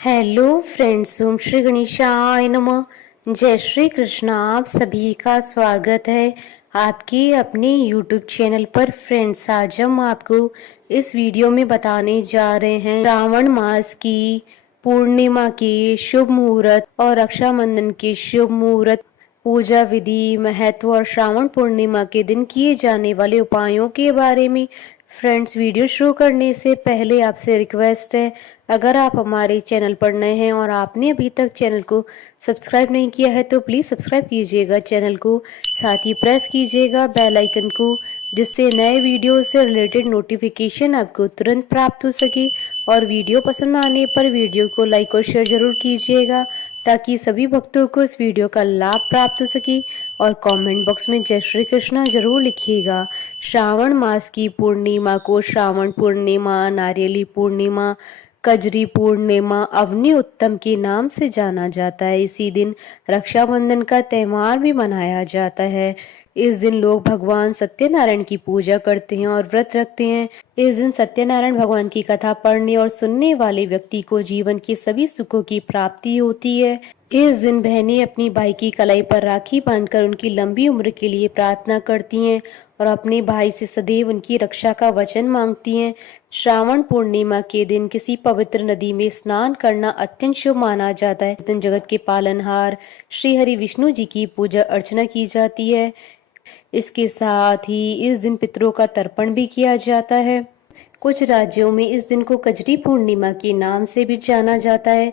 Hello friends, ओम श्री गणेशाय नमः। जय श्री कृष्ण। आप सभी का स्वागत है आपके अपने यूट्यूब चैनल पर। फ्रेंड्स, आज हम आपको इस वीडियो में बताने जा रहे हैं श्रावण मास की पूर्णिमा के शुभ मुहूर्त और रक्षाबंधन के शुभ मुहूर्त, पूजा विधि, महत्व और श्रावण पूर्णिमा के दिन किए जाने वाले उपायों के बारे में। फ्रेंड्स, वीडियो शुरू करने से पहले आपसे रिक्वेस्ट है, अगर आप हमारे चैनल पर नए हैं और आपने अभी तक चैनल को सब्सक्राइब नहीं किया है तो प्लीज़ सब्सक्राइब कीजिएगा चैनल को, साथ ही प्रेस कीजिएगा बेल आइकन को, जिससे नए वीडियो से रिलेटेड नोटिफिकेशन आपको तुरंत प्राप्त हो सके। और वीडियो पसंद आने पर वीडियो को लाइक और शेयर जरूर कीजिएगा, ताकि सभी भक्तों को इस वीडियो का लाभ प्राप्त हो सके। और कमेंट बॉक्स में जय श्री कृष्णा जरूर लिखिएगा। श्रावण मास की पूर्णिमा को श्रावण पूर्णिमा, नारियली पूर्णिमा, कजरी पूर्णिमा, अवनी उत्तम के नाम से जाना जाता है। इसी दिन रक्षाबंधन का त्योहार भी मनाया जाता है। इस दिन लोग भगवान सत्यनारायण की पूजा करते हैं और व्रत रखते हैं। इस दिन सत्यनारायण भगवान की कथा पढ़ने और सुनने वाले व्यक्ति को जीवन के सभी सुखों की प्राप्ति होती है। इस दिन बहनें अपनी भाई की कलाई पर राखी बांधकर उनकी लंबी उम्र के लिए प्रार्थना करती हैं और अपने भाई से सदैव उनकी रक्षा का वचन मांगती हैं। श्रावण पूर्णिमा के दिन किसी पवित्र नदी में स्नान करना अत्यंत शुभ माना जाता है। इस दिन जगत के पालनहार श्री हरि विष्णु जी की पूजा अर्चना की जाती है। इसके साथ ही इस दिन पितरों का तर्पण भी किया जाता है। कुछ राज्यों में इस दिन को कजरी पूर्णिमा के नाम से भी जाना जाता है।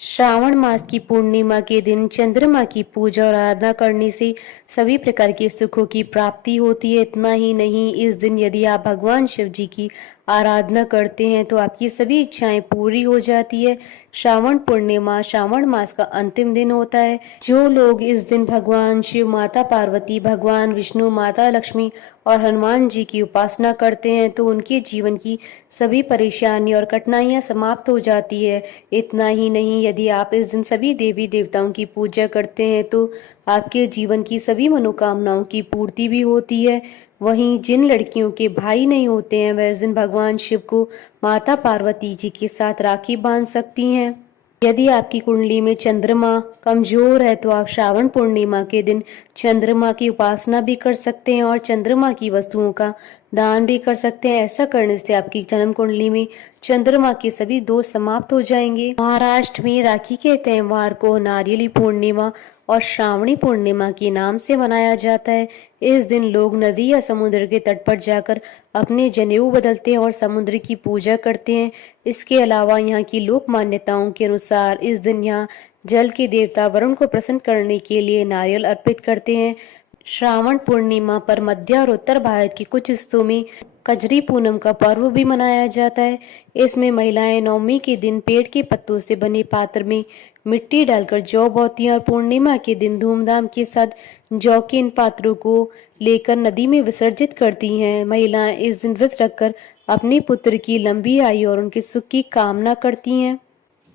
श्रावण मास की पूर्णिमा के दिन चंद्रमा की पूजा और आराधना करने से सभी प्रकार के सुखों की प्राप्ति होती है। इतना ही नहीं, इस दिन यदि आप भगवान शिव जी की आराधना करते हैं तो आपकी सभी इच्छाएं पूरी हो जाती है। श्रावण पूर्णिमा श्रावण मास का अंतिम दिन होता है। जो लोग इस दिन भगवान शिव, माता पार्वती, भगवान विष्णु, माता लक्ष्मी और हनुमान जी की उपासना करते हैं तो उनके जीवन की सभी परेशानी और कठिनाइयां समाप्त हो जाती है। इतना ही नहीं, यदि आप इस दिन सभी देवी देवताओं की पूजा करते हैं तो आपके जीवन की सभी मनोकामनाओं की पूर्ति भी होती है। वहीं जिन लड़कियों के भाई नहीं होते हैं, वह इस दिन भगवान शिव को माता पार्वती जी के साथ राखी बांध सकती हैं। यदि आपकी कुंडली में चंद्रमा कमजोर है तो आप श्रावण पूर्णिमा के दिन चंद्रमा की उपासना भी कर सकते हैं और चंद्रमा की वस्तुओं का दान भी कर सकते हैं। ऐसा करने से आपकी जन्म कुंडली में चंद्रमा के सभी दोष समाप्त हो जाएंगे। महाराष्ट्र में राखी के त्योहार को नारियली पूर्णिमा और श्रावणी पूर्णिमा के नाम से मनाया जाता है। इस दिन लोग नदी या समुद्र के तट पर जाकर अपने जनेऊ बदलते हैं और समुद्र की पूजा करते हैं। इसके अलावा यहाँ की लोक मान्यताओं के अनुसार इस दिन यहाँ जल के देवता वरुण को प्रसन्न करने के लिए नारियल अर्पित करते हैं। श्रावण पूर्णिमा पर मध्य और उत्तर भारत के कुछ हिस्सों में कजरी पूनम का पर्व भी मनाया जाता है। इसमें महिलाएं नवमी के दिन पेड़ के पत्तों से बने पात्र में मिट्टी डालकर जौ बोती हैं और पूर्णिमा के दिन धूमधाम के साथ जौ के इन पात्रों को लेकर नदी में विसर्जित करती हैं। महिलाएं इस दिन व्रत रखकर अपने पुत्र की लंबी आयु और उनके सुख की कामना करती हैं।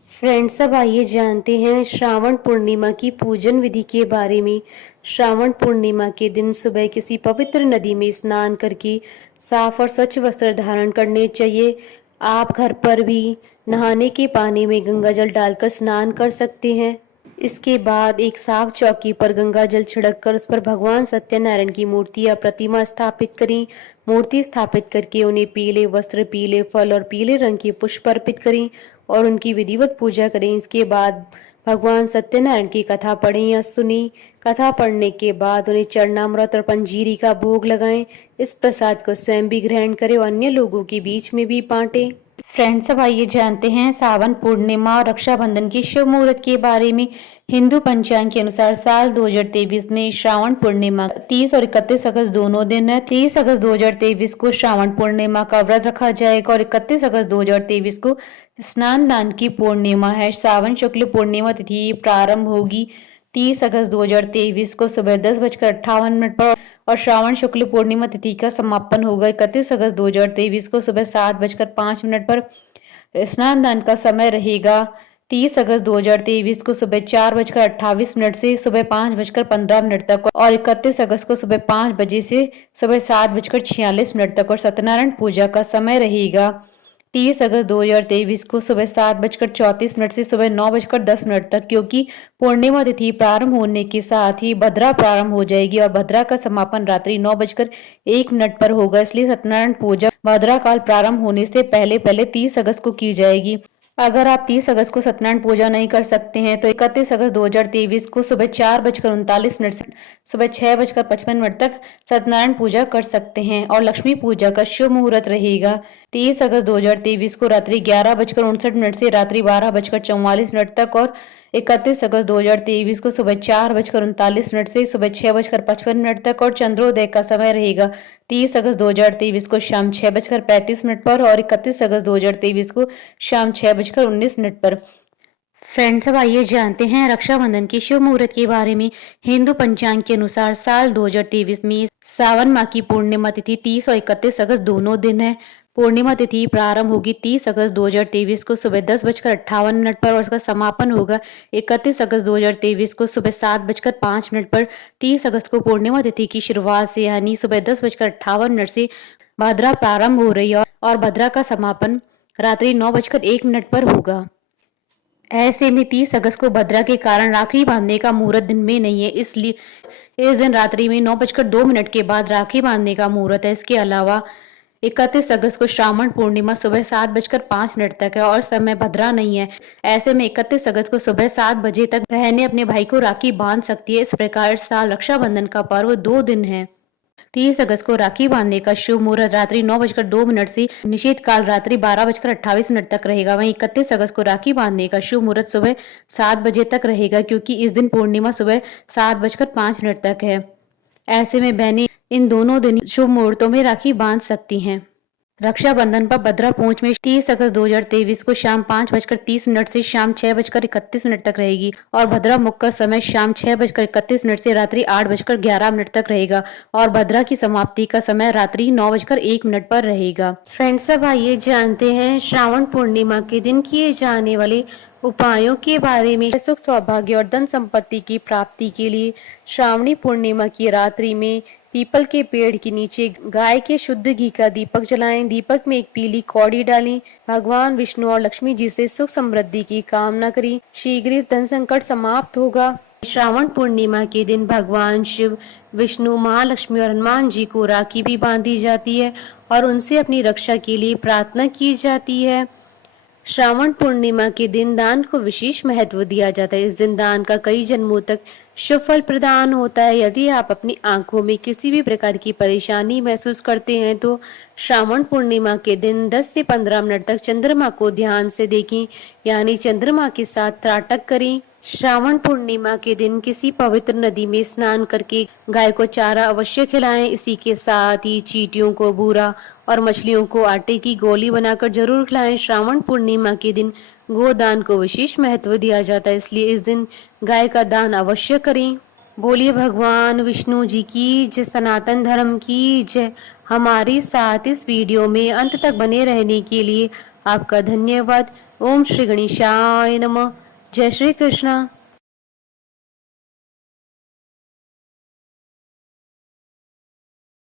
फ्रेंड्स, अब आइए जानते हैं श्रावण पूर्णिमा की पूजन विधि के बारे में। श्रावण पूर्णिमा के दिन सुबह किसी पवित्र नदी में स्नान करके साफ और स्वच्छ वस्त्र धारण करने चाहिए। आप घर पर भी नहाने के पानी में गंगा जल डालकर स्नान कर सकते हैं। इसके बाद एक साफ चौकी पर गंगा जल छिड़ककर उस पर भगवान सत्यनारायण की मूर्ति या प्रतिमा स्थापित करें। मूर्ति स्थापित करके उन्हें पीले वस्त्र, पीले फल और पीले रंग के पुष्प अर्पित करें और उनकी विधिवत पूजा करें। इसके बाद भगवान सत्यनारायण की कथा पढ़ें या सुनी। कथा पढ़ने के बाद उन्हें चरणामृत और पंजीरी का भोग लगाएं। इस प्रसाद को स्वयं भी ग्रहण करें और अन्य लोगों के बीच में भी बांटें। फ्रेंड्स, अब आइए जानते हैं सावन पूर्णिमा और रक्षाबंधन के शुभ मुहूर्त के बारे में। हिंदू पंचांग के अनुसार साल 2023 में श्रावण पूर्णिमा 30 और 31 अगस्त दोनों दिन है। 30 अगस्त 2023 को श्रावण पूर्णिमा का व्रत रखा जाएगा और 31 अगस्त 2023 को स्नान दान की पूर्णिमा है। सावन शुक्ल पूर्णिमा तिथि प्रारंभ होगी 30 अगस्त 2023 को सुबह 10:58 पर और श्रावण शुक्ल पूर्णिमा तिथि का समापन होगा 31 अगस्त 2023 को सुबह 7:05 पर। स्नान दान का समय रहेगा 30 अगस्त 2023 को सुबह 4:28 से सुबह 5:15 तक और 31 अगस्त को सुबह 5 बजे से सुबह 7:46 तक और सत्यनारायण पूजा का समय रहेगा 30 अगस्त 2023 को सुबह 7:34 से सुबह 9:10 तक, क्योंकि पूर्णिमा तिथि प्रारंभ होने के साथ ही भद्रा प्रारंभ हो जाएगी और भद्रा का समापन रात्रि 9:01 पर होगा। इसलिए सत्यनारायण पूजा भद्रा काल प्रारंभ होने से पहले पहले 30 अगस्त को की जाएगी। अगर आप 30 अगस्त को सत्यनारायण पूजा नहीं कर सकते हैं तो 31 अगस्त 2023 को सुबह 4:39 से सुबह 6:55 तक सत्यनारायण पूजा कर सकते हैं और लक्ष्मी पूजा का शुभ मुहूर्त रहेगा 30 अगस्त 2023 को रात्रि 11:59 से रात्रि 12:44 तक और 31 अगस्त 2023 को सुबह 4:39 से सुबह 6:55 तक और चंद्रोदय का समय रहेगा 30 अगस्त 2023 को शाम 6:35 पर और 31 अगस्त 2023 को शाम 6:19 पर। फ्रेंड्स, अब आइए जानते हैं रक्षाबंधन के शुभ मुहूर्त के बारे में। हिंदू पंचांग के अनुसार साल 2023 में सावन माह की पूर्णिमा तिथि 30 और 31 अगस्त दोनों दिन है। पूर्णिमा तिथि प्रारंभ होगी 30 अगस्त 2023 को सुबह 10:58 पर और इसका समापन होगा 31 अगस्त 2023 को सुबह 7:05 पर। 30 अगस्त को पूर्णिमा तिथि की शुरुआत से यानी सुबह 10:58 से भद्रा प्रारंभ हो रही है और भद्रा का समापन रात्रि 9:01 पर होगा। ऐसे में 30 अगस्त को भद्रा के कारण राखी बांधने का मुहूर्त दिन में नहीं है, इसलिए इस दिन रात्रि में 9:02 के बाद राखी बांधने का मुहूर्त है। इसके अलावा 31 अगस्त को श्रावण पूर्णिमा सुबह 7:05 तक है और समय भद्रा नहीं है। ऐसे में 31 अगस्त को सुबह 7 बजे तक बहनें अपने भाई को राखी बांध सकती है। इस प्रकार इस साल रक्षाबंधन का पर्व 2 दिन है। 30 अगस्त को राखी बांधने का शुभ मुहूर्त रात्रि 9:02 से निषेध काल रात्रि 12:28 तक रहेगा। वहीं 31 अगस्त को राखी बांधने का शुभ मुहूर्त सुबह 7 बजे तक रहेगा, क्योंकि इस दिन पूर्णिमा सुबह 7:05 तक है। ऐसे में बहनें इन दोनों दिन शुभ मुहूर्तों में राखी बांध सकती हैं। रक्षाबंधन पर भद्रा पहुंच में 30 अगस्त 2023 को शाम 5:30 से शाम 6:31 तक रहेगी और भद्रा मुख का समय शाम 6:31 से रात्रि 8:11 तक रहेगा और भद्रा की समाप्ति का समय रात्रि 9:01 पर रहेगा। फ्रेंड्स, अब आइए जानते हैं श्रावण पूर्णिमा के दिन किए जाने वाले उपायों के बारे में। सुख सौभाग्य और धन संपत्ति की प्राप्ति के लिए श्रावणी पूर्णिमा की रात्रि में पीपल के पेड़ के नीचे गाय के शुद्ध घी का दीपक जलाएं। दीपक में एक पीली कौड़ी डालें। भगवान विष्णु और लक्ष्मी जी से सुख समृद्धि की कामना करें। शीघ्र धन संकट समाप्त होगा। श्रावण पूर्णिमा के दिन भगवान शिव, विष्णु, महालक्ष्मी और हनुमान जी को राखी भी बांधी जाती है और उनसे अपनी रक्षा के लिए प्रार्थना की जाती है। श्रावण पूर्णिमा के दिन दान को विशेष महत्व दिया जाता है। इस दिन दान का कई जन्मों तक शुभ फल प्रदान होता है। यदि आप अपनी आंखों में किसी भी प्रकार की परेशानी महसूस करते हैं तो श्रावण पूर्णिमा के दिन 10 से 15 मिनट तक चंद्रमा को ध्यान से देखें, यानी चंद्रमा के साथ त्राटक करें। श्रावण पूर्णिमा के दिन किसी पवित्र नदी में स्नान करके गाय को चारा अवश्य खिलाएं। इसी के साथ ही चींटियों को बूरा और मछलियों को आटे की गोली बनाकर जरूर खिलाएं। श्रावण पूर्णिमा के दिन गोदान को विशेष महत्व दिया जाता है, इसलिए इस दिन गाय का दान अवश्य करें। बोलिए भगवान विष्णु जी की जय, सनातन धर्म की जय। हमारे साथ इस वीडियो में अंत तक बने रहने के लिए आपका धन्यवाद। ओम श्री गणेशाय नमः। जय श्री कृष्णा।